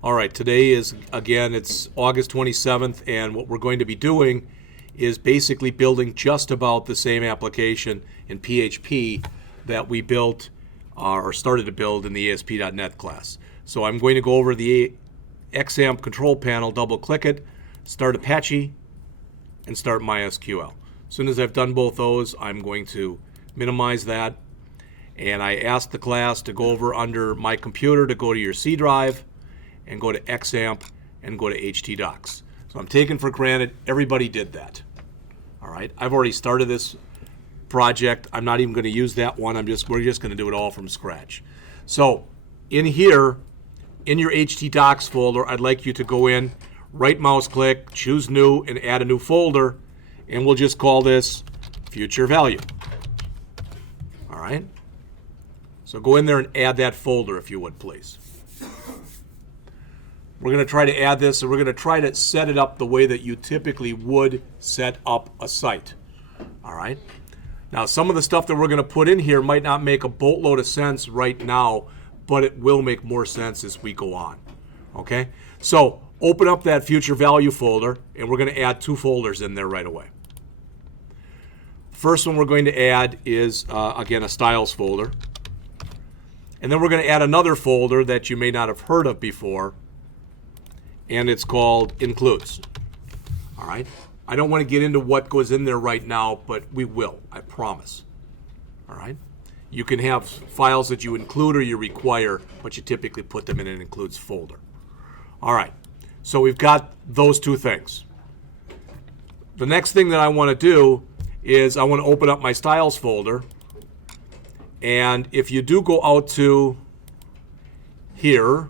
All right, today is, again, it's August 27th, and what we're going to be doing is basically building just about the same application in PHP that we built or started to build in the ASP.NET class. So I'm going to go over the XAMPP control panel, double-click it, start Apache, and start MySQL. As soon as I've done both those, I'm going to minimize that, and I asked the class to go over under My Computer to go to your C drive, and go to XAMPP and go to htdocs. So I'm taking for granted everybody did that. All right, I've already started this project. I'm not even going to use that one. We're just going to do it all from scratch. So in here, in your htdocs folder, I'd like you to go in, right mouse click, choose new, and add a new folder, and we'll just call this future value. All right. So go in there and add that folder if you would, please. We're going to try to add this, and we're going to try to set it up the way that you typically would set up a site. All right? Now, some of the stuff that we're going to put in here might not make a boatload of sense right now, but it will make more sense as we go on. Okay? So open up that future value folder, and we're going to add two folders in there right away. First one we're going to add is, again, a styles folder. And then we're going to add another folder that you may not have heard of before, and it's called includes. All right? I don't want to get into what goes in there right now, but we will, I promise. All right? You can have files that you include or you require, but you typically put them in an includes folder. All right, so we've got those two things. The next thing that I want to do is I want to open up my styles folder, and if you do go out to here,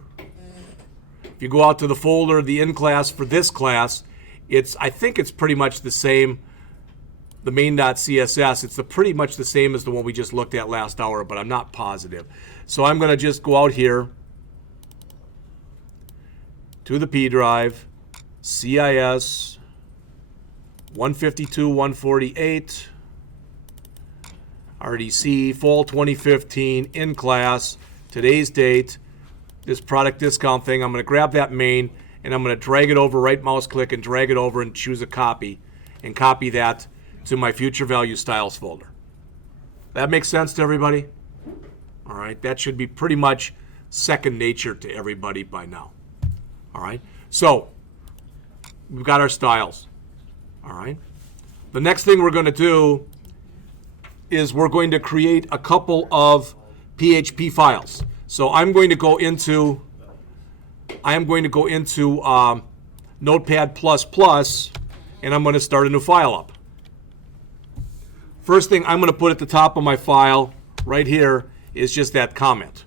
if you go out to the folder, the in class for this class, I think it's pretty much the same, the main.css. It's pretty much the same as the one we just looked at last hour, but I'm not positive. So I'm going to just go out here to the P drive, CIS 152, 148, RDC, fall 2015, in class, today's date, this product discount thing. I'm going to grab that main, and I'm going to drag it over, right mouse click, and drag it over and choose a copy, and copy that to my future value styles folder. That makes sense to everybody? All right, that should be pretty much second nature to everybody by now. All right, so we've got our styles. All right, the next thing we're going to do is we're going to create a couple of PHP files. So I'm going to go into Notepad++, and I'm going to start a new file up. First thing I'm going to put at the top of my file right here is just that comment.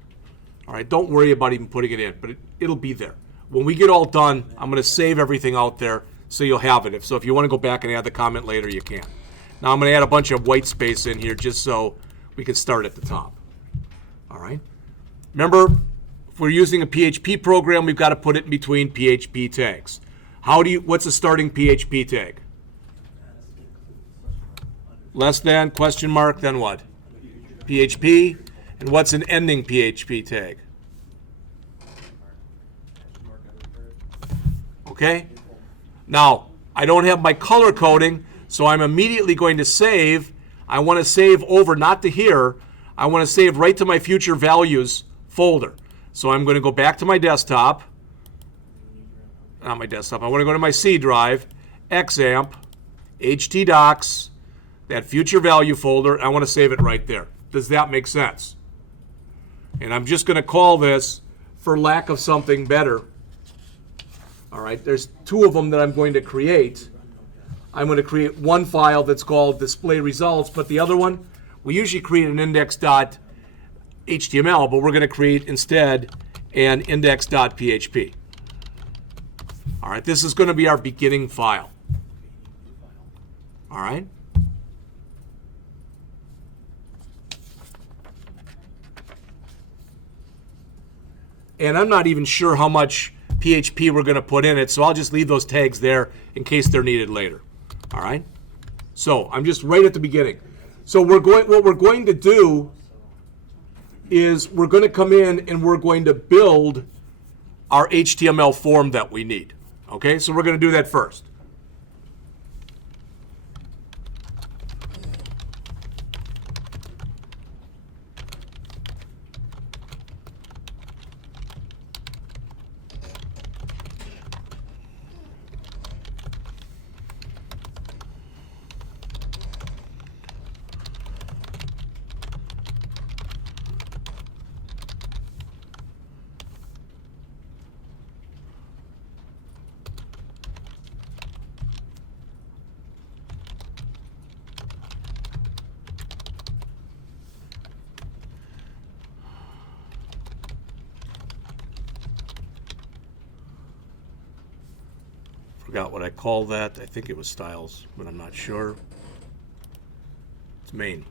All right, don't worry about even putting it in, but it'll be there. When we get all done, I'm going to save everything out there so you'll have it. So if you want to go back and add the comment later, you can. Now I'm going to add a bunch of white space in here just so we can start at the top. All right. Remember, if we're using a PHP program, we've got to put it in between PHP tags. What's a starting PHP tag? Less than, question mark, then what? PHP. And what's an ending PHP tag? Okay? Now, I don't have my color coding, so I'm immediately going to save. I want to save over, not to here. I want to save right to my future values folder. So I'm going to go back to my desktop. Not my desktop. I want to go to my C drive, XAMPP, htdocs, that future value folder. I want to save it right there. Does that make sense? And I'm just going to call this, for lack of something better. All right, there's two of them that I'm going to create. I'm going to create one file that's called display results, but the other one, we usually create an index.html, but we're going to create instead an index.php. All right, this is going to be our beginning file. All right. And I'm not even sure how much PHP we're going to put in it, so I'll just leave those tags there in case they're needed later. All right? So I'm just right at the beginning. So what we're going to do is we're going to come in and we're going to build our HTML form that we need. Okay, so we're going to do that first. Forgot what I called that. I think it was styles, but I'm not sure. It's main.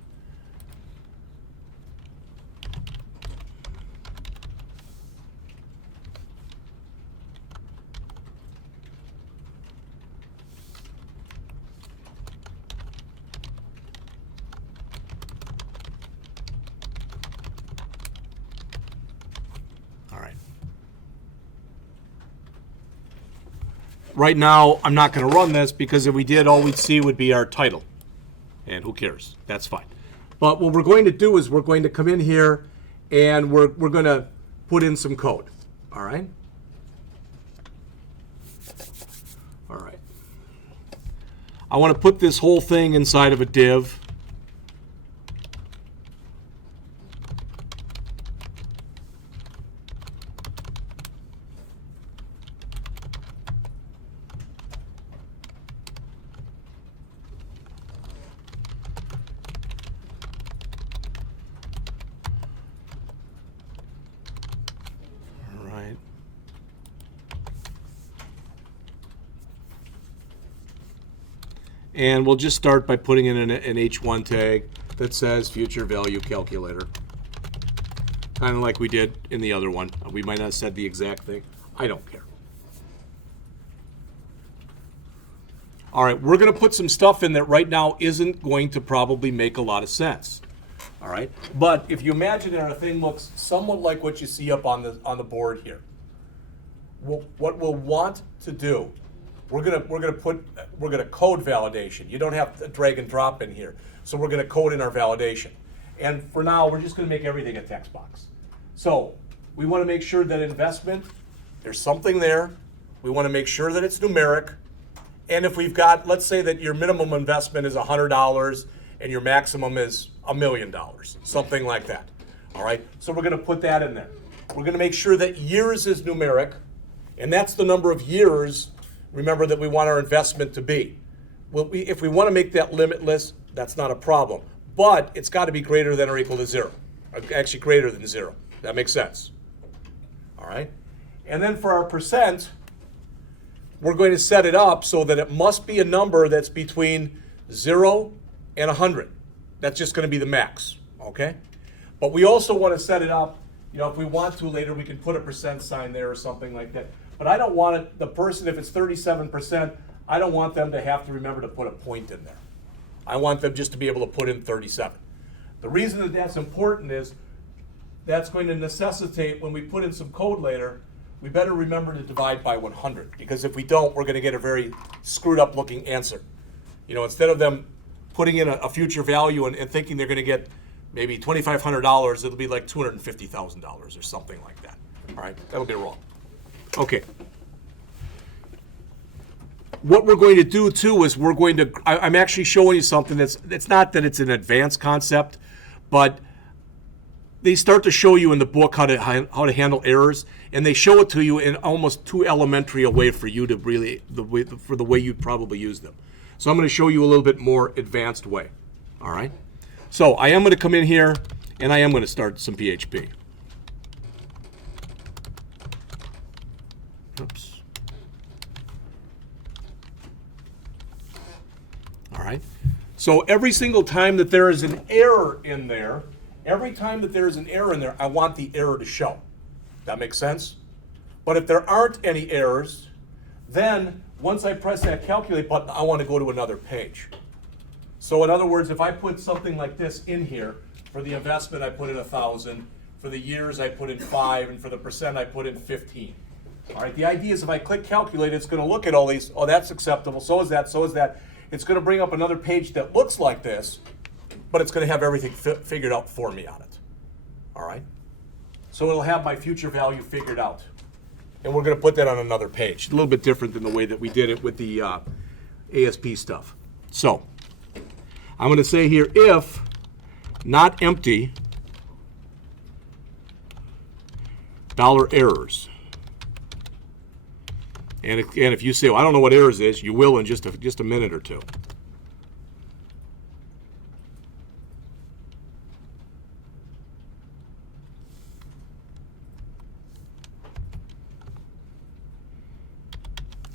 All right. Right now, I'm not going to run this because if we did, all we'd see would be our title. And who cares? That's fine. But what we're going to do is we're going to come in here and we're going to put in some code. All right? All right. I want to put this whole thing inside of a div. And we'll just start by putting in an H1 tag that says future value calculator. Kind of like we did in the other one. We might not have said the exact thing. I don't care. All right, we're going to put some stuff in that right now isn't going to probably make a lot of sense. All right, but if you imagine that our thing looks somewhat like what you see up on the board here, what we'll want to do, we're gonna code validation. You don't have to drag and drop in here, so we're gonna code in our validation. And for now, we're just gonna make everything a text box. So we want to make sure that investment, there's something there. We want to make sure that it's numeric. And if we've got, let's say that your minimum investment is $100 and your maximum is $1 million, something like that. All right, so we're going to put that in there. We're going to make sure that years is numeric, and that's the number of years, remember, that we want our investment to be. If we want to make that limitless, that's not a problem. But it's got to be greater than or equal to 0. Actually, greater than 0. That makes sense. All right, and then for our percent, we're going to set it up so that it must be a number that's between 0 and 100. That's just going to be the max, okay? But we also want to set it up, if we want to later, we can put a percent sign there or something like that. But I don't want it, the person, if it's 37%, I don't want them to have to remember to put a point in there. I want them just to be able to put in 37. The reason that that's important is that's going to necessitate, when we put in some code later, we better remember to divide by 100, because if we don't, we're going to get a very screwed up looking answer. Instead of them putting in a future value and thinking they're going to get maybe $2,500, it'll be like $250,000 or something like that. All right, that'll be wrong. Okay. What we're going to do too is I'm actually showing you something it's not that it's an advanced concept, but they start to show you in the book how to handle errors, and they show it to you in almost too elementary a way for you to really for the way you'd probably use them. So I'm going to show you a little bit more advanced way. All right. So I am going to come in here and I am going to start some PHP. Oops. All right. So every single time that there is an error in there, I want the error to show. That makes sense? But if there aren't any errors, then once I press that calculate button, I want to go to another page. So in other words, if I put something like this in here, for the investment I put in 1,000, for the years I put in 5, and for the percent I put in 15. All right, the idea is if I click calculate, it's going to look at all these. Oh, that's acceptable. So is that. So is that. It's going to bring up another page that looks like this, but it's going to have everything figured out for me on it. All right. So it'll have my future value figured out. And we're going to put that on another page. A little bit different than the way that we did it with the ASP stuff. So I'm going to say here, if not empty, dollar errors. And if you say, well, I don't know what errors is, you will in just a minute or two.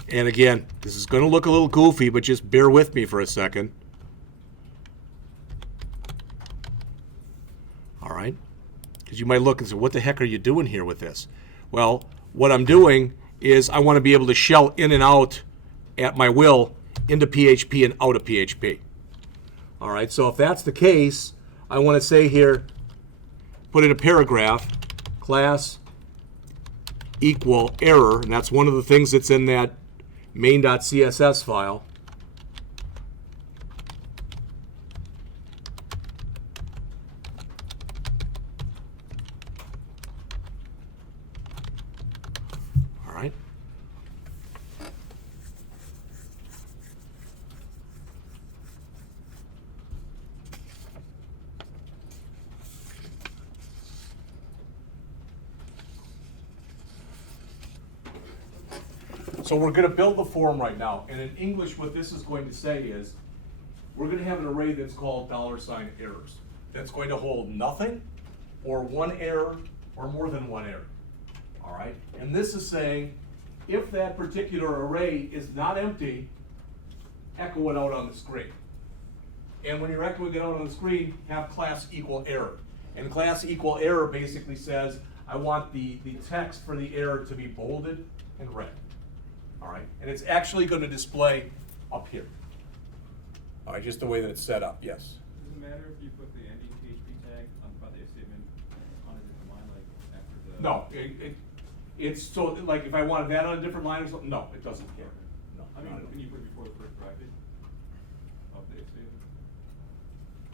And again, this is going to look a little goofy, but just bear with me for a second. All right? Because you might look and say, what the heck are you doing here with this? Well, what I'm doing is I want to be able to shell in and out at my will into PHP and out of PHP. All right, so if that's the case, I want to say here, put in a paragraph, class equal error, and that's one of the things that's in that main.css file. All right. So we're going to build the form right now. And in English, what this is going to say is, we're going to have an array that's called $errors. That's going to hold nothing, or one error, or more than one error. All right? And this is saying, if that particular array is not empty, echo it out on the screen. And when you're echoing it out on the screen, have class equal error. And class equal error basically says, I want the text for the error to be bolded and red. All right, and it's actually going to display up here. All right, just the way that it's set up, yes. Does it matter if you put the ending PHP tag on the if statement on a different line, like after the? No, it's so, like if I wanted that on a different line or something, no, it doesn't care. No, I mean, can you put it before the first bracket of the if statement?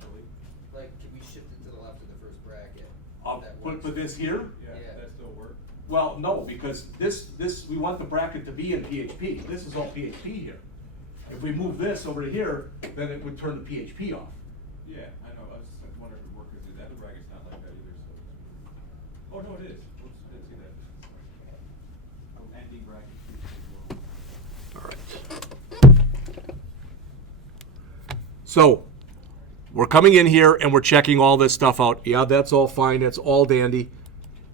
Really? Like, can we shift it to the left of the first bracket? Put this here? Yeah, Yeah. that still work? Well, no, because this we want the bracket to be in PHP. This is all PHP here. If we move this over to here, then it would turn the PHP off. Yeah, I know, I was just wondering if it worked, because the other bracket's not like that either, so. Oh, no, it is. Oops, I didn't see that. Oh, ending bracket. All right. So we're coming in here and we're checking all this stuff out. Yeah, that's all fine. That's all dandy.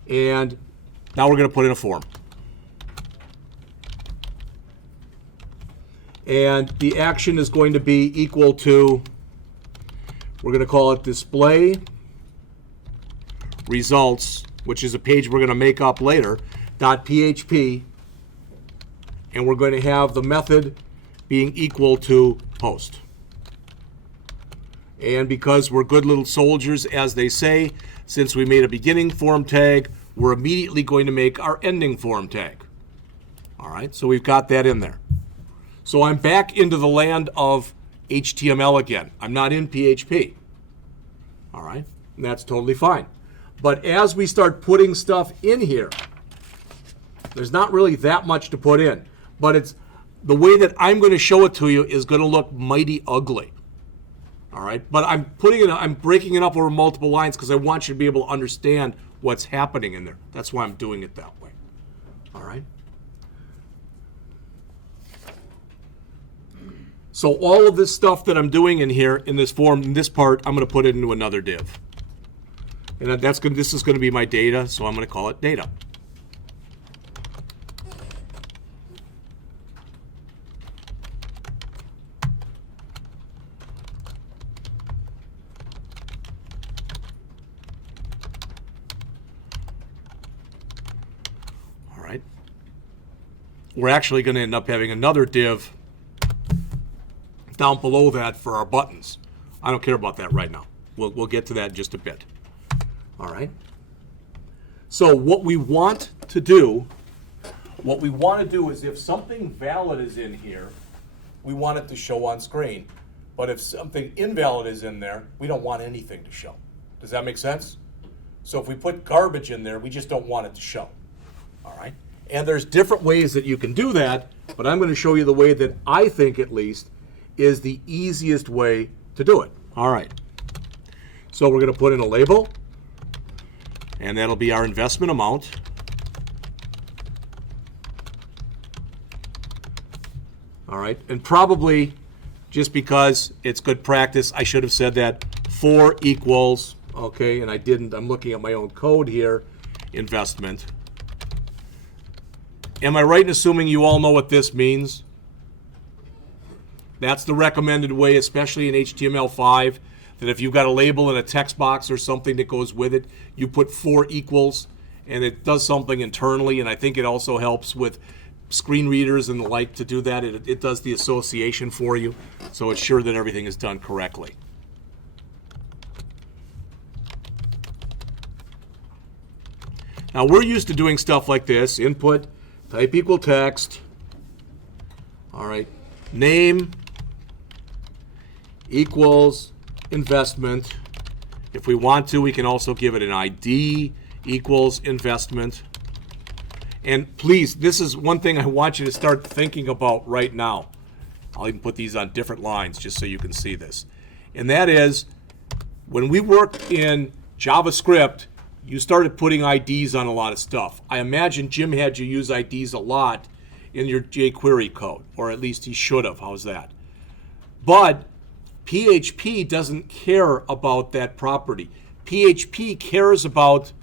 And now we're going to put in a form. And the action is going to be equal to, we're going to call it display results, which is a page we're going to make up later, .php. And we're going to have the method being equal to post. And because we're good little soldiers, as they say, since we made a beginning form tag, we're immediately going to make our ending form tag. All right, so we've got that in there. So I'm back into the land of HTML again. I'm not in PHP. All right, and that's totally fine. But as we start putting stuff in here, there's not really that much to put in. But it's the way that I'm going to show it to you is going to look mighty ugly. All right, but I'm breaking it up over multiple lines because I want you to be able to understand what's happening in there. That's why I'm doing it that way. All right. So all of this stuff that I'm doing in here, in this form, in this part, I'm going to put it into another div. And this is going to be my data, so I'm going to call it data. All right. We're actually going to end up having another div down below that for our buttons. I don't care about that right now. We'll get to that in just a bit. All right. So what we want to do, What we want to do is if something valid is in here, we want it to show on screen. But if something invalid is in there, we don't want anything to show. Does that make sense? So if we put garbage in there, we just don't want it to show. All right? And there's different ways that you can do that, but I'm going to show you the way that I think, at least, is the easiest way to do it. All right. So we're going to put in a label, and that'll be our investment amount. All right. And probably, just because it's good practice, I should have said that 4 equals, okay, and I didn't. I'm looking at my own code here, investment. Am I right in assuming you all know what this means? That's the recommended way, especially in HTML5, that if you've got a label in a text box or something that goes with it, you put 4 equals, and it does something internally, and I think it also helps with screen readers and the like to do that. It does the association for you, so it's sure that everything is done correctly. Now, we're used to doing stuff like this. Input, type equal text. All right. Name equals investment. If we want to, we can also give it an ID equals investment. And please, this is one thing I want you to start thinking about right now. I'll even put these on different lines just so you can see this. And that is, when we worked in JavaScript, you started putting IDs on a lot of stuff. I imagine Jim had you use IDs a lot in your jQuery code, or at least he should have. How's that? But PHP doesn't care about that property. PHP cares about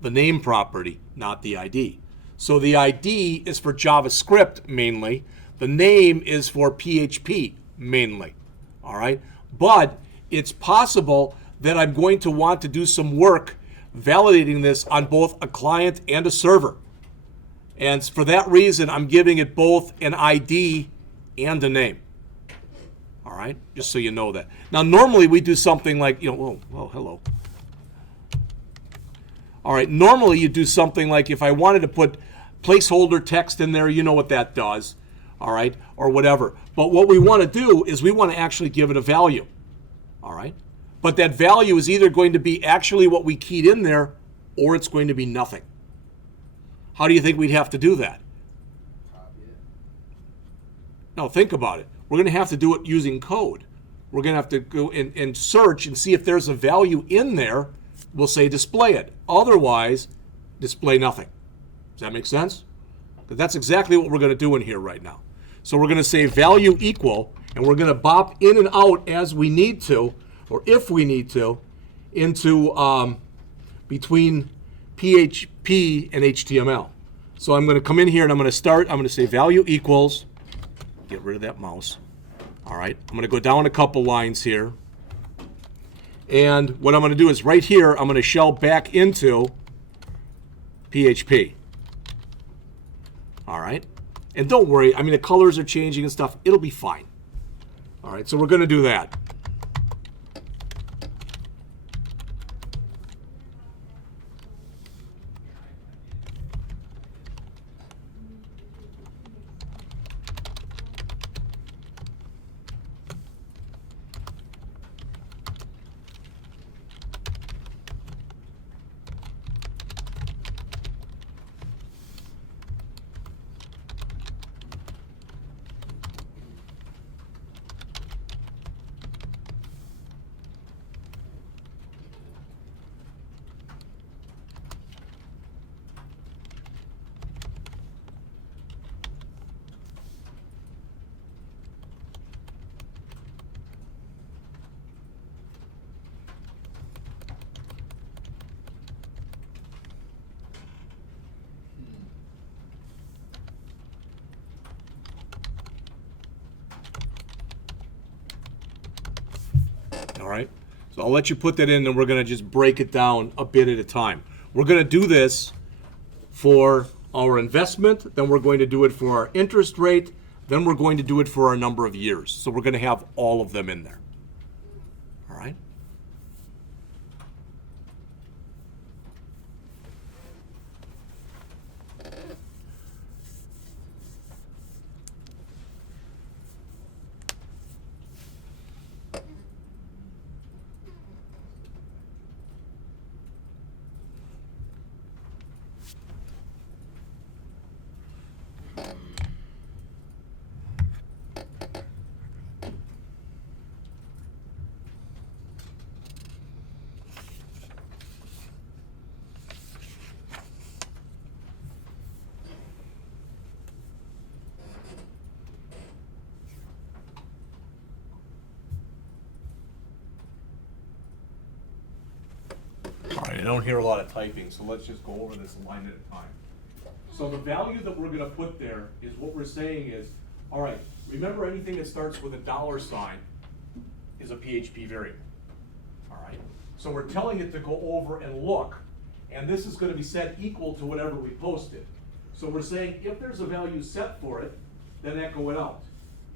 the name property, not the ID. So the ID is for JavaScript mainly. The name is for PHP mainly. All right? But it's possible that I'm going to want to do some work validating this on both a client and a server. And for that reason, I'm giving it both an ID and a name. All right? Just so you know that. Now, normally we do something like, well, hello. All right, normally you do something like if I wanted to put placeholder text in there, you know what that does, all right, or whatever. But what we want to do is we want to actually give it a value, all right? But that value is either going to be actually what we keyed in there, or it's going to be nothing. How do you think we'd have to do that? Now, think about it. We're going to have to do it using code. We're going to have to go and search and see if there's a value in there. We'll say display it. Otherwise, display nothing. Does that make sense? Because that's exactly what we're going to do in here right now. So we're going to say value equal, and we're going to bop in and out as we need to, or if we need to, into between PHP and HTML. So I'm going to come in here and I'm going to say value equals, get rid of that mouse. All right, I'm going to go down a couple lines here. And what I'm going to do is right here, I'm going to shell back into PHP. All right? And don't worry, I mean, the colors are changing and stuff. It'll be fine. All right, so we're going to do that. All right, so I'll let you put that in, and we're going to just break it down a bit at a time. We're going to do this for our investment, then we're going to do it for our interest rate, then we're going to do it for our number of years. So we're going to have all of them in there. All right? I don't hear a lot of typing, so let's just go over this line at a time. So the value that we're gonna put there is what we're saying is, all right, remember anything that starts with a dollar sign is a PHP variable, all right? So we're telling it to go over and look, and this is gonna be set equal to whatever we posted. So we're saying if there's a value set for it, then echo it out.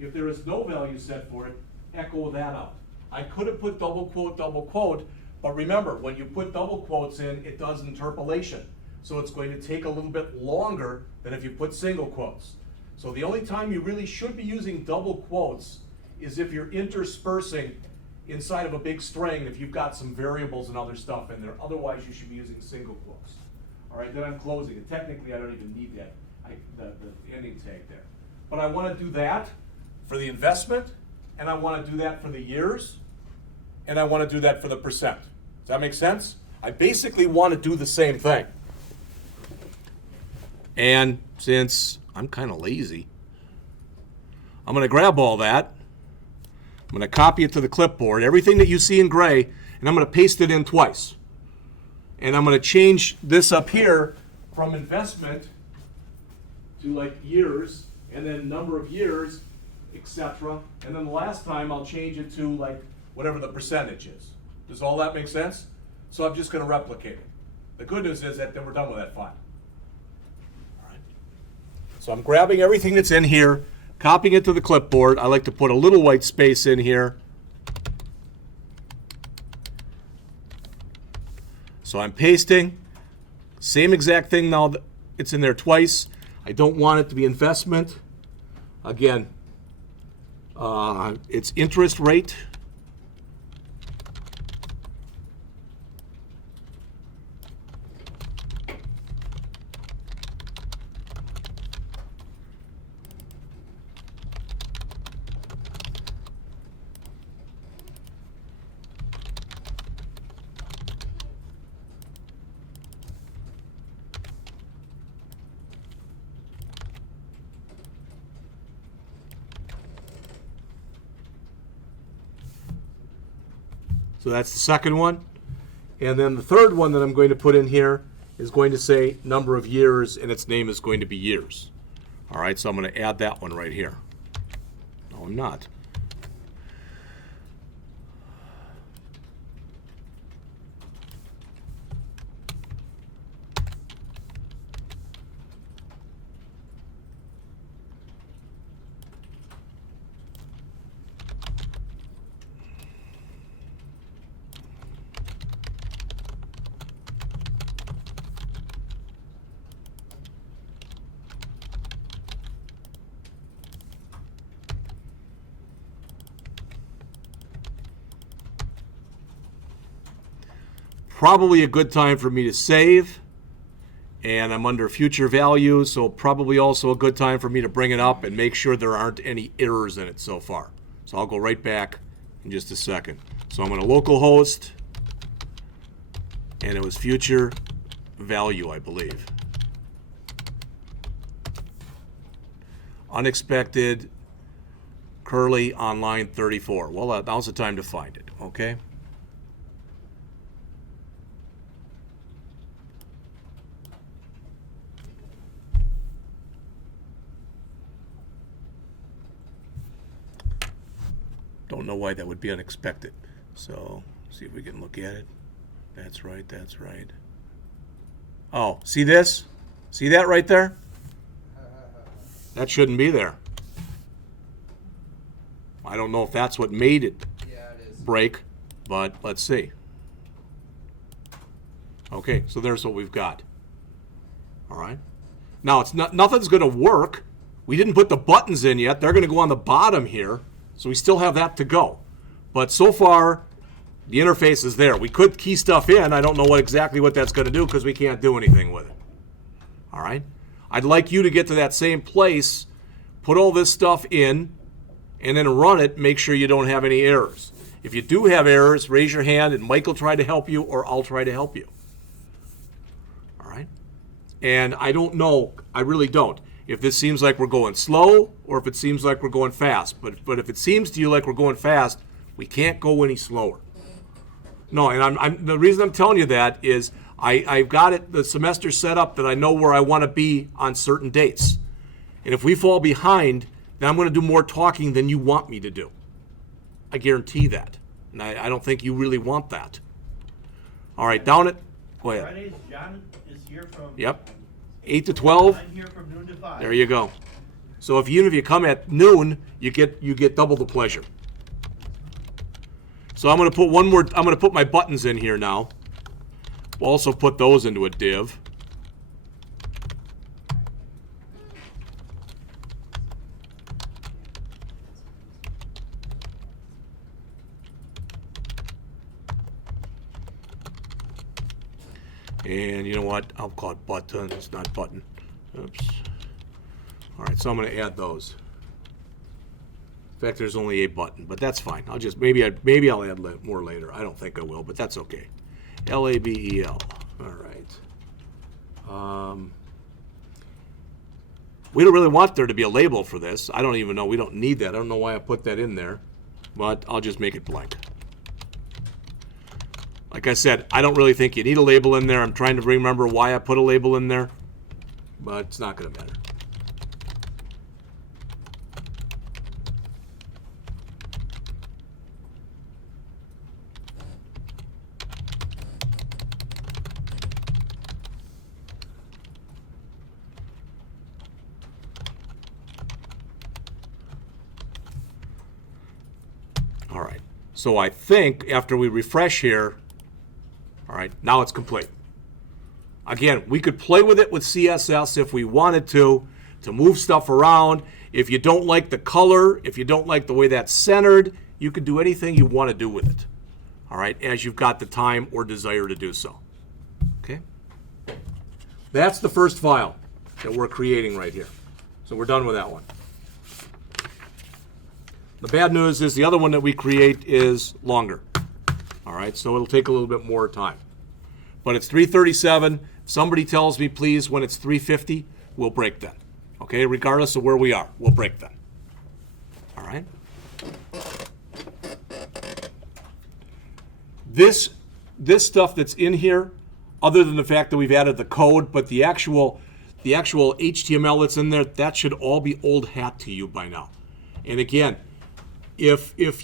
If there is no value set for it, echo that out. I could have put double quote, but remember, when you put double quotes in, it does interpolation. So it's going to take a little bit longer than if you put single quotes. So the only time you really should be using double quotes is if you're interspersing inside of a big string, if you've got some variables and other stuff in there. Otherwise, you should be using single quotes. All right, then I'm closing it. Technically, I don't even need that, the ending tag there. But I want to do that for the investment, and I want to do that for the years, and I want to do that for the percent. Does that make sense? I basically want to do the same thing. And since I'm kind of lazy, I'm going to grab all that. I'm going to copy it to the clipboard, everything that you see in gray, and I'm going to paste it in twice. And I'm going to change this up here from investment to like years, and then number of years, etc. And then the last time I'll change it to like whatever the percentage is. Does all that make sense? So I'm just going to replicate it. The good news is that then we're done with that file. All right. So I'm grabbing everything that's in here, copying it to the clipboard. I like to put a little white space in here. So I'm pasting. Same exact thing now. It's in there twice. I don't want it to be investment. Again, it's interest rate. So that's the second one. And then the third one that I'm going to put in here is going to say number of years, and its name is going to be years. All right, so I'm going to add that one right here. No, I'm not. Probably a good time for me to save, and I'm under future value, so probably also a good time for me to bring it up and make sure there aren't any errors in it so far. So I'll go right back in just a second. So I'm going to localhost, and it was future value, I believe. Unexpected curly on line 34. Well, now's the time to find it, okay? Don't know why that would be unexpected. So, see if we can look at it. That's right, that's right. Oh, see this? See that right there? That shouldn't be there. I don't know if that's what made it break, but let's see. Okay, so there's what we've got. All right. Now, it's not, nothing's going to work. We didn't put the buttons in yet. They're going to go on the bottom here. So we still have that to go. But so far, the interface is there. We could key stuff in. I don't know exactly what that's going to do because we can't do anything with it. All right? I'd like you to get to that same place, put all this stuff in, and then run it, make sure you don't have any errors. If you do have errors, raise your hand, and Mike will try to help you, or I'll try to help you. All right? And I don't know. I really don't. If this seems like we're going slow or if it seems like we're going fast. But if it seems to you like we're going fast, we can't go any slower. No, and the reason I'm telling you that is I've got it the semester set up that I know where I want to be on certain dates. And if we fall behind, then I'm going to do more talking than you want me to do. I guarantee that. And I don't think you really want that. All right, down it. Go ahead. Fridays, John is here from. Yep. 8 to 12. I'm here from noon to 5. There you go. So even if you come at noon, you get double the pleasure. So I'm going to put my buttons in here now. We'll also put those into a div. And you know what? I'll call it button. It's not button. Oops. All right, so I'm going to add those. In fact, there's only a button, but that's fine. I'll just maybe I'll add more later. I don't think I will, but that's okay. LABEL. All right. We don't really want there to be a label for this. I don't even know. We don't need that. I don't know why I put that in there, but I'll just make it blank. Like I said, I don't really think you need a label in there. I'm trying to remember why I put a label in there, but it's not going to matter. All right, so I think after we refresh here, all right, now it's complete. Again, we could play with it with CSS if we wanted to move stuff around. If you don't like the color, if you don't like the way that's centered, you can do anything you want to do with it, all right, as you've got the time or desire to do so, okay? That's the first file that we're creating right here. So we're done with that one. The bad news is the other one that we create is longer. All right, so it'll take a little bit more time. But it's 3:37. If somebody tells me, please, when it's 3:50, we'll break then. Okay, regardless of where we are, we'll break then. All right? This stuff that's in here, other than the fact that we've added the code, but the actual HTML that's in there, that should all be old hat to you by now. And again, if it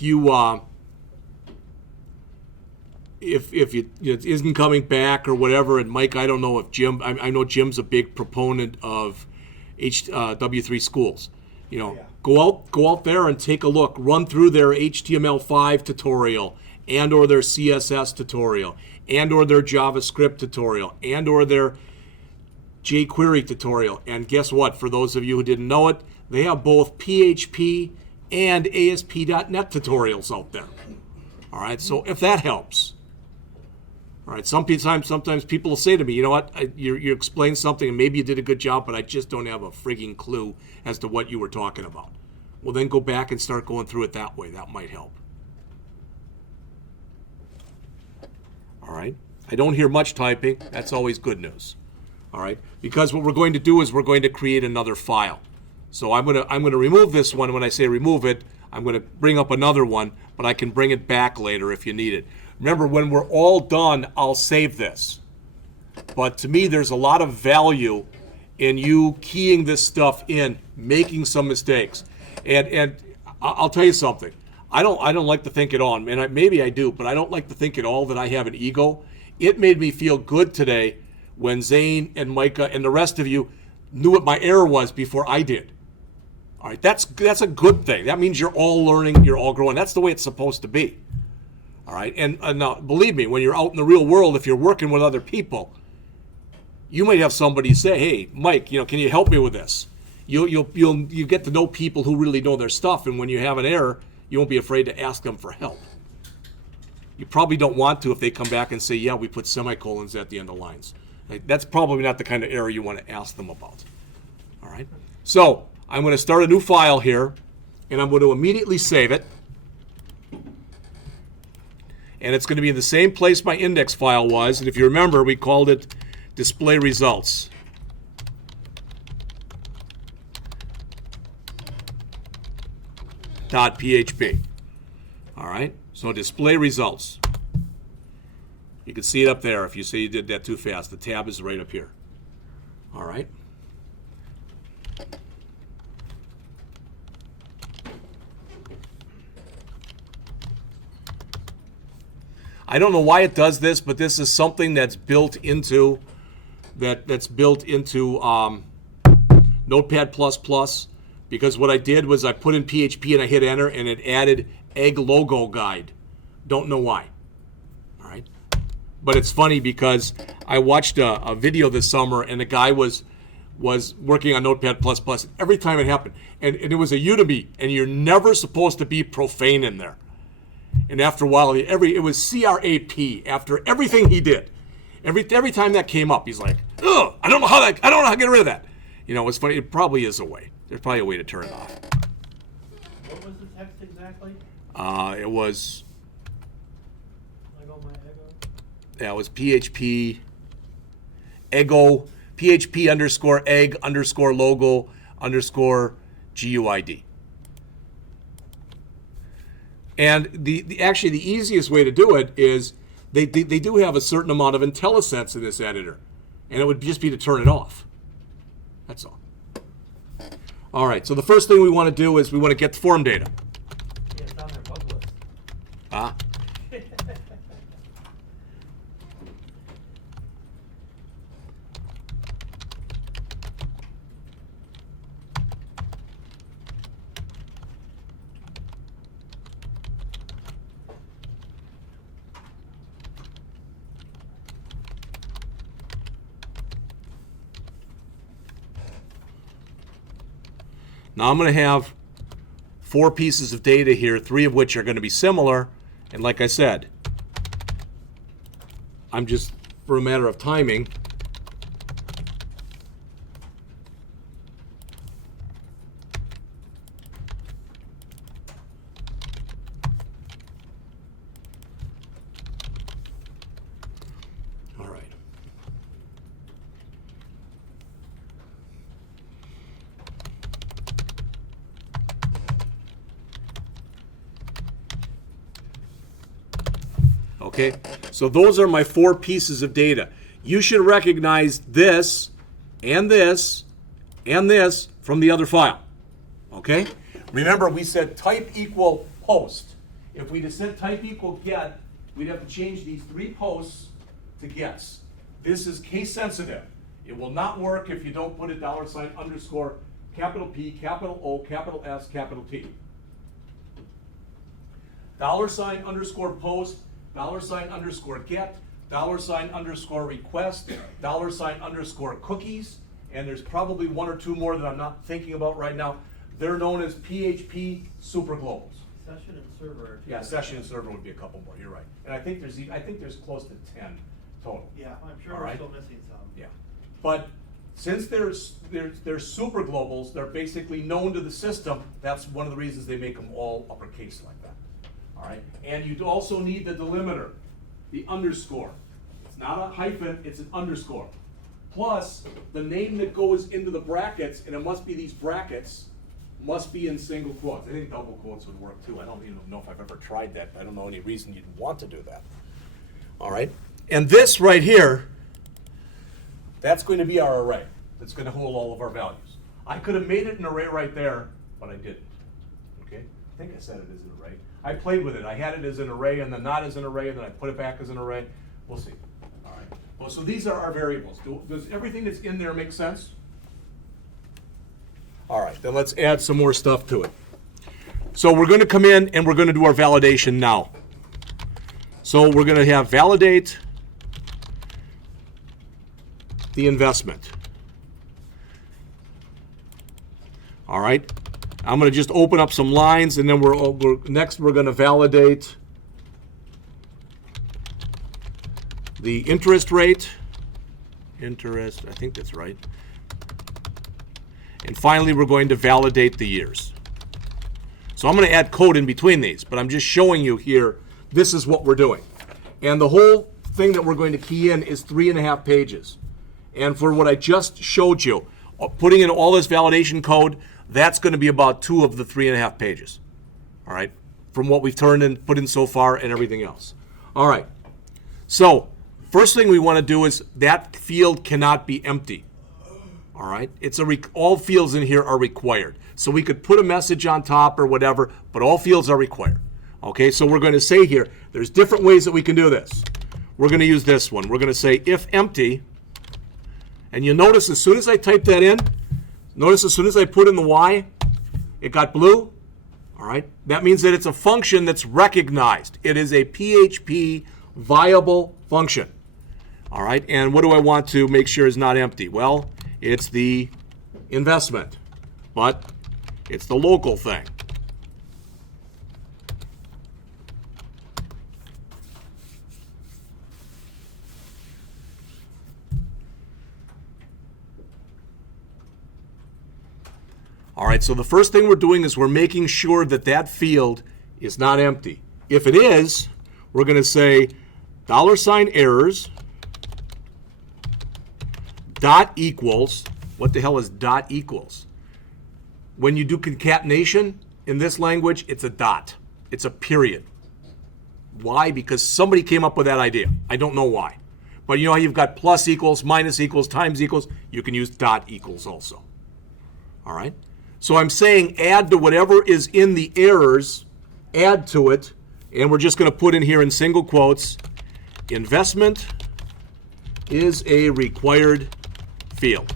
isn't coming back or whatever, and Mike, I don't know if Jim, I know Jim's a big proponent of W3 schools. You know, Yeah. go out there and take a look, run through their HTML5 tutorial and or their CSS tutorial and or their JavaScript tutorial and or their jQuery tutorial. And guess what? For those of you who didn't know it, they have both PHP and ASP.NET tutorials out there. All right, so if that helps. All right, sometimes people will say to me, you know what, you explained something and maybe you did a good job, but I just don't have a frigging clue as to what you were talking about. Well, then go back and start going through it that way. That might help. All right, I don't hear much typing. That's always good news. All right, because what we're going to do is we're going to create another file. So I'm gonna remove this one. When I say remove it, I'm going to bring up another one, but I can bring it back later if you need it. Remember, when we're all done, I'll save this. But to me, there's a lot of value in you keying this stuff in, making some mistakes. And I'll tell you something. I don't like to think at all, and maybe I do, but I don't like to think at all that I have an ego. It made me feel good today when Zane and Micah and the rest of you knew what my error was before I did. All right, that's a good thing. That means you're all learning, you're all growing. That's the way it's supposed to be. All right, and now believe me, when you're out in the real world, if you're working with other people, you might have somebody say, "Hey, Mike, can you help me with this?" You get to know people who really know their stuff, and when you have an error, you won't be afraid to ask them for help. You probably don't want to if they come back and say, "Yeah, we put semicolons at the end of lines." Like, that's probably not the kind of error you want to ask them about. All right, so I'm going to start a new file here, and I'm going to immediately save it. And it's going to be in the same place my index file was. And if you remember, we called it display results. .php. All right, so display results. You can see it up there if you say you did that too fast. The tab is right up here. All right. I don't know why it does this, but this is something that's built into Notepad++, because what I did was I put in PHP and I hit enter and it added egg logo guide. Don't know why. All right. But it's funny because I watched a video this summer and the guy was working on Notepad++. Every time it happened, and it was a Udemy, and you're never supposed to be profane in there. And after a while, it was CRAP after everything he did. Every time that came up, he's like, "Ugh, I don't know how to get rid of that." You know, it's funny. It probably is a way. There's probably a way to turn it off. What was the text exactly? It was. Lego my ego? Yeah, it was PHP. Ego. PHP _ egg _ logo _ GUID. And actually the easiest way to do it is they do have a certain amount of IntelliSense in this editor, and it would just be to turn it off. That's all. All right, so the first thing we want to do is we want to get the form data. Yeah, it's on their bug list. Ah. Now I'm going to have 4 pieces of data here, 3 of which are going to be similar. And like I said, I'm just, for a matter of timing, all right. Okay, so those are my 4 pieces of data. You should recognize this and this and this from the other file. Okay? Remember, we said type equal post. If we'd have said type equal get, we'd have to change these 3 posts to gets. This is case sensitive. It will not work if you don't put a $_ capital P, capital O, capital S, capital T. $_ post, $_ get, $_ request, $_ cookies, and there's probably 1 or 2 more that I'm not thinking about right now. They're known as PHP superglobals. Session and server. Yeah, session and server would be a couple more. You're right, and I think there's close to 10 total. Yeah, I'm sure All we're right. still missing some. Yeah, but since they're superglobals, they're basically known to the system. That's one of the reasons they make them all uppercase like that. All right, and you also need the delimiter, the underscore. It's not a hyphen, it's an underscore. Plus, the name that goes into the brackets, and it must be these brackets, must be in single quotes. I think double quotes would work too. I don't even know if I've ever tried that. I don't know any reason you'd want to do that. All right, and this right here, that's going to be our array. That's going to hold all of our values. I could have made it an array right there, but I didn't. Okay, I think I said it as an array. I played with it. I had it as an array and then not as an array, and then I put it back as an array. We'll see. All right. Well, so these are our variables. Does everything that's in there make sense? All right, then let's add some more stuff to it. So we're going to come in and we're going to do our validation now. So we're going to have validate the investment. All right. I'm going to just open up some lines, and then next we're going to validate the interest rate. Interest, I think that's right. And finally, we're going to validate the years. So I'm going to add code in between these, but I'm just showing you here, this is what we're doing. And the whole thing that we're going to key in is 3.5 pages. And for what I just showed you, putting in all this validation code, that's going to be about 2 of the 3.5 pages. All right, from what we've put in so far and everything else. All right, so First thing we want to do is that field cannot be empty. All right? All fields in here are required. So we could put a message on top or whatever, but all fields are required. Okay, so we're going to say here, there's different ways that we can do this. We're going to use this one. We're going to say if empty, and you'll notice as soon as I type that in, notice as soon as I put in the Y, it got blue. All right, that means that it's a function that's recognized. It is a PHP viable function. All right, and what do I want to make sure is not empty? Well, it's the investment, but it's the local thing. All right, so the first thing we're doing is we're making sure that that field is not empty. If it is, we're going to say $errors dot equals, what the hell is dot equals? When you do concatenation in this language, it's a dot. It's a period. Why? Because somebody came up with that idea. I don't know why. But you know how you've got plus equals, minus equals, times equals? You can use dot equals also. All right? So I'm saying add to whatever is in the errors, add to it, and we're just going to put in here in single quotes, investment is a required field.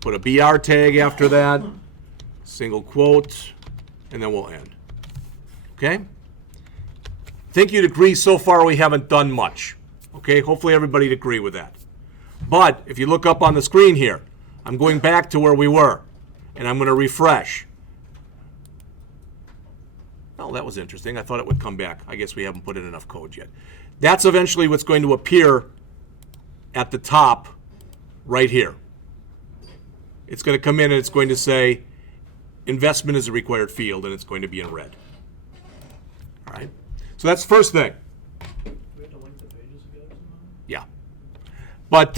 Put a BR tag after that, single quote, and then we'll end. Okay? I think you'd agree so far we haven't done much. Okay? Hopefully everybody'd agree with that. But if you look up on the screen here, I'm going back to where we were, and I'm going to refresh. Oh, that was interesting. I thought it would come back. I guess we haven't put in enough code yet. That's eventually what's going to appear at the top right here. It's going to come in and it's going to say investment is a required field, and it's going to be in red. All right? So that's the first thing. Do we have to link the pages together somehow? Yeah. But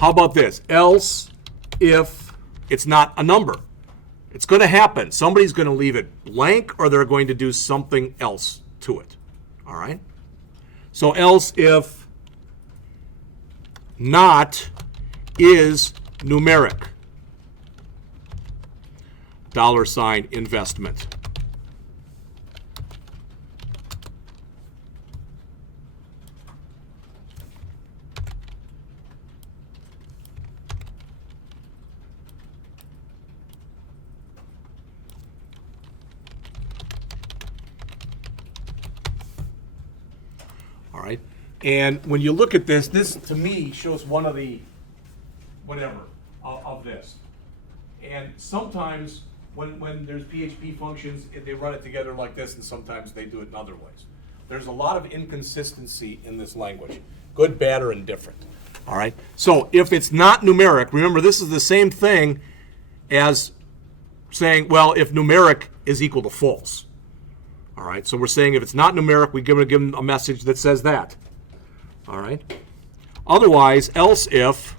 how about this? Else if it's not a number. It's going to happen. Somebody's going to leave it blank or they're going to do something else to it. All right? So else if not is numeric. $investment. All right. And when you look at this, this to me shows one of the whatever of this. And sometimes when there's PHP functions, they run it together like this, and sometimes they do it in other ways. There's a lot of inconsistency in this language, good, bad, or indifferent. All right. So if it's not numeric, remember this is the same thing as saying, well, if numeric is equal to false. All right, so we're saying if it's not numeric, we give them a message that says that. All right. Otherwise, else if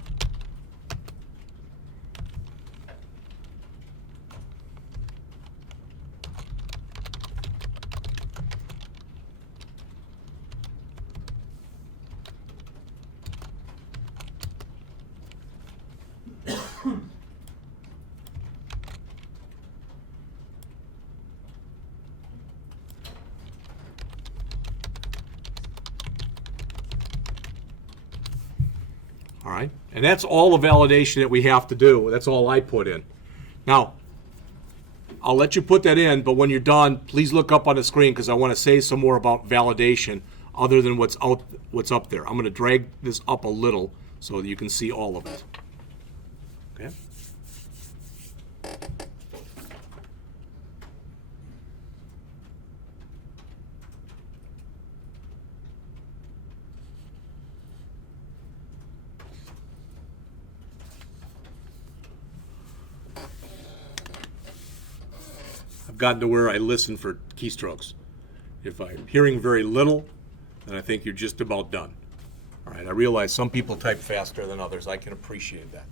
all right, and that's all the validation that we have to do. That's all I put in. Now, I'll let you put that in, but when you're done, please look up on the screen because I want to say some more about validation other than what's up there. I'm going to drag this up a little so that you can see all of it. Okay? Gotten to where I listen for keystrokes. If I'm hearing very little, then I think you're just about done. All right, I realize some people type faster than others. I can appreciate that.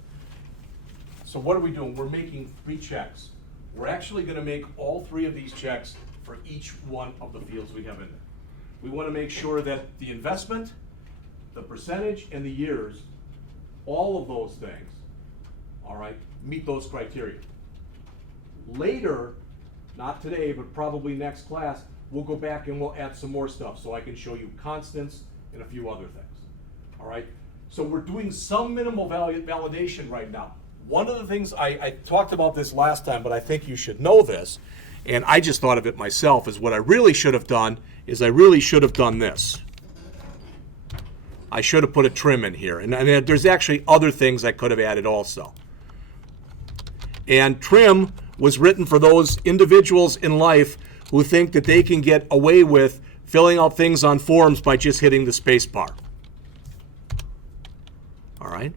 So what are we doing? We're making 3 checks. We're actually going to make all 3 of these checks for each one of the fields we have in there. We want to make sure that the investment, the percentage, and the years, all of those things, all right, meet those criteria. Later, not today, but probably next class, we'll go back and we'll add some more stuff so I can show you constants and a few other things. All right? So we're doing some minimal validation right now. One of the things, I talked about this last time, but I think you should know this, and I just thought of it myself, is what I really should have done is I really should have done this. I should have put a trim in here. And there's actually other things I could have added also. And trim was written for those individuals in life who think that they can get away with filling out things on forms by just hitting the space bar. All right?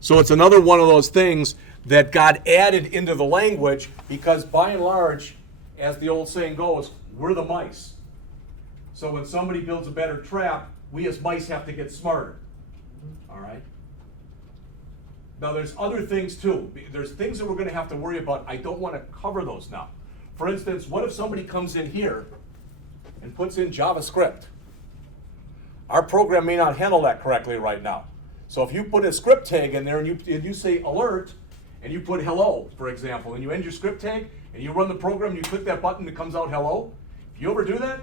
So it's another one of those things that got added into the language because by and large, as the old saying goes, we're the mice. So when somebody builds a better trap, we as mice have to get smarter. All right? Now there's other things too. There's things that we're going to have to worry about. I don't want to cover those now. For instance, what if somebody comes in here and puts in JavaScript? Our program may not handle that correctly right now. So if you put a script tag in there and you say alert, and you put hello, for example, and you end your script tag, and you run the program, you click that button, it comes out hello. If you overdo that,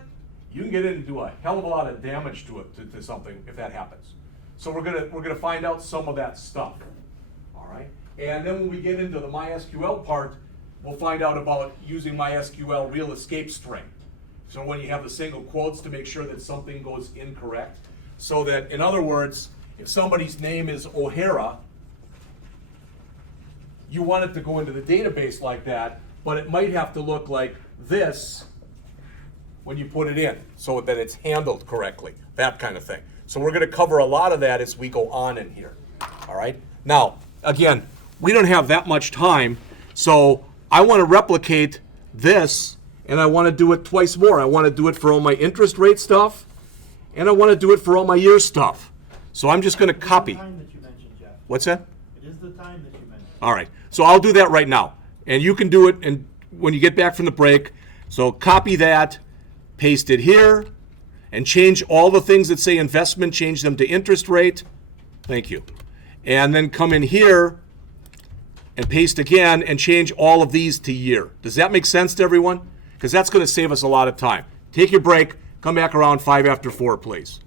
you can get in and do a hell of a lot of damage to it, to something, if that happens. So we're gonna find out some of that stuff. All right? And then when we get into the MySQL part, we'll find out about using MySQL real escape string. So when you have the single quotes to make sure that something goes incorrect. So that, in other words, if somebody's name is O'Hara, you want it to go into the database like that, but it might have to look like this when you put it in, so that it's handled correctly, that kind of thing. So we're gonna cover a lot of that as we go on in here, all right? Now, again, we don't have that much time, so I wanna replicate this, and I wanna do it twice more. I wanna do it for all my interest rate stuff, and I wanna do it for all my year stuff. So I'm just gonna copy. It is the time that you mentioned, Jeff. What's that? It is the time that you mentioned. All right, so I'll do that right now. And you can do it and when you get back from the break. So copy that, paste it here, and change all the things that say investment, change them to interest rate. Thank you. And then come in here and paste again and change all of these to year. Does that make sense to everyone? Because that's going to save us a lot of time. Take your break, come back around 5 after 4, please.